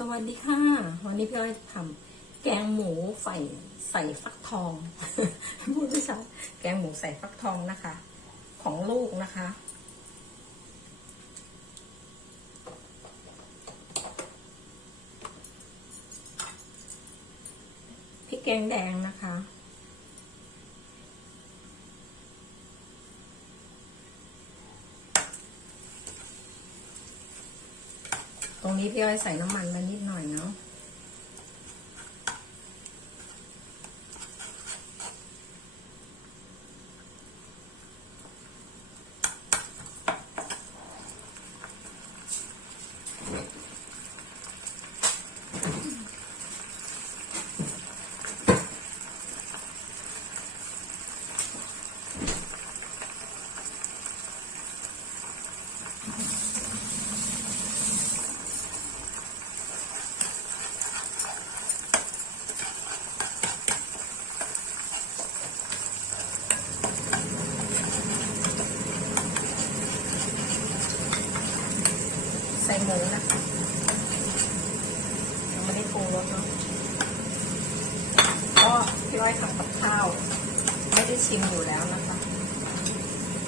สวัสดีค่ะ วันนี้พี่อ้อยทำแกงหมูใส่ใส่ฟักทองพูดไม่ชัดแกงหมูใส่ฟักทองนะคะ ของลูกนะคะ พริกแกงแดงนะคะ รงนี้พี่อ้อยใส่น้ำมันมานิดหน่อยเนาะ ใส่หมูนะคะยังไม่ได้ ปรุงรสเนาะก็พี่อ้อยทำกับข้าว ไม่ได้ชิมอยู่แล้วนะคะ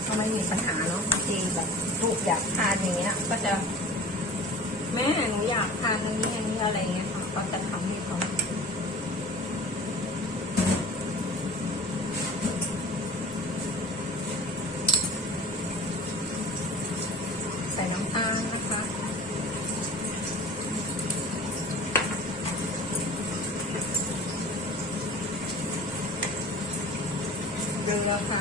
ก็ไม่มีปัญหาเนาะทีแบบลูกอยากทานอย่างเงี้ย ก็จะแม่หนูอยากทานอันนี้อันนี้อะไรเงี้ยค่ะก็จะทำให้เขาใส่น้ำตาลนะคะ เกลือค่ะ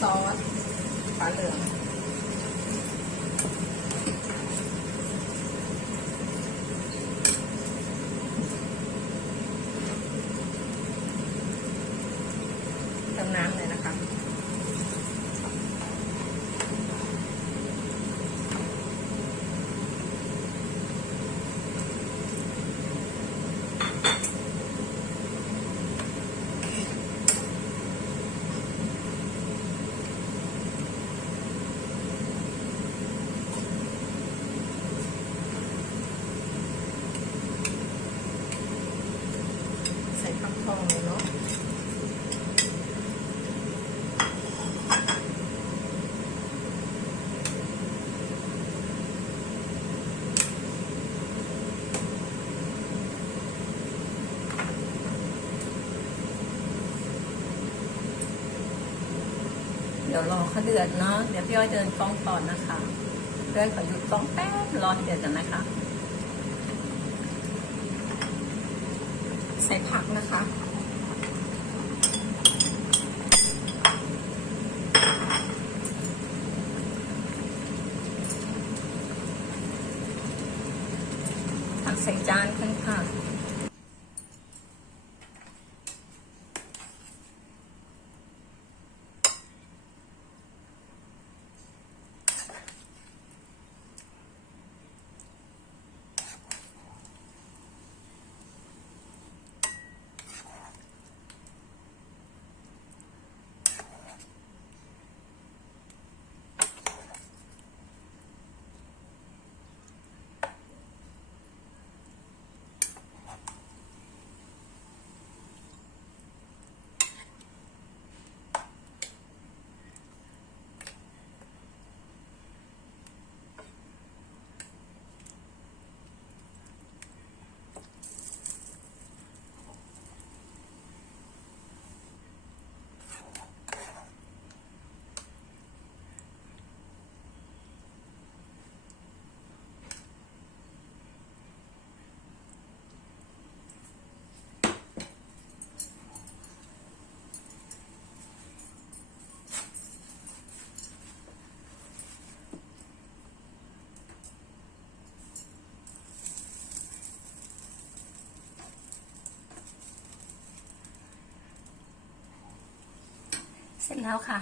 ซอสฝาเหลืองเติมน้ำเลยนะคะ ใส่ฟักท องเลยเนาะเดี๋ยวรอเขาเดือดเนาะ เดี๋ยวพี่อ้อยเดินกล้องก่อนนะคะเพื่อนขอหยุดกล้องแป๊บรอเดือดกันนะคะ ใส่ผักนะคะผักใส่จานกันค่ะ ร็จแล้วค่ะ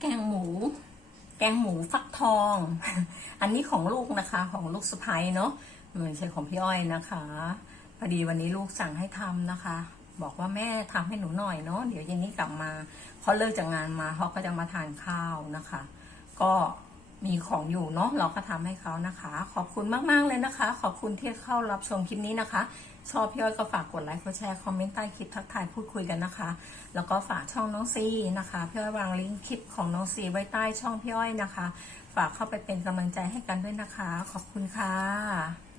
แกงหมู แกงหมูฟักทอง อันนี้ของลูกนะคะ ของลูกสะพ้ยเนาะไม่ใช่ของพี่อ้อยนะคะพอดีวันนี้ลูกสั่งให้ทำนะคะ บอกว่าแม่ทำให้หนูหน่อยเนาะเดี๋ยวเย็นนี้กลับมาเขาเลิกจากงานมาเขาก็จะมาทานข้าวนะคะ ก็ มีของอยู่เนาะเราก็ทำให้เขานะคะ ขอบคุณมากๆเลยนะคะ ขอบคุณที่เข้ารับชมคลิปนี้นะคะ ชอบพี่อ้อยก็ฝากกดไลค์กดแชร์คอมเมนต์ใต้คลิปทักทายพูดคุยกันนะคะ แล้วก็ฝากช่องน้องซีนะคะพี่อ้อยวางลิงก์คลิปของน้องซีไว้ใต้ช่องพี่อ้อยนะคะ ฝากเข้าไปเป็นกำลังใจให้กันด้วยนะคะ ขอบคุณค่ะ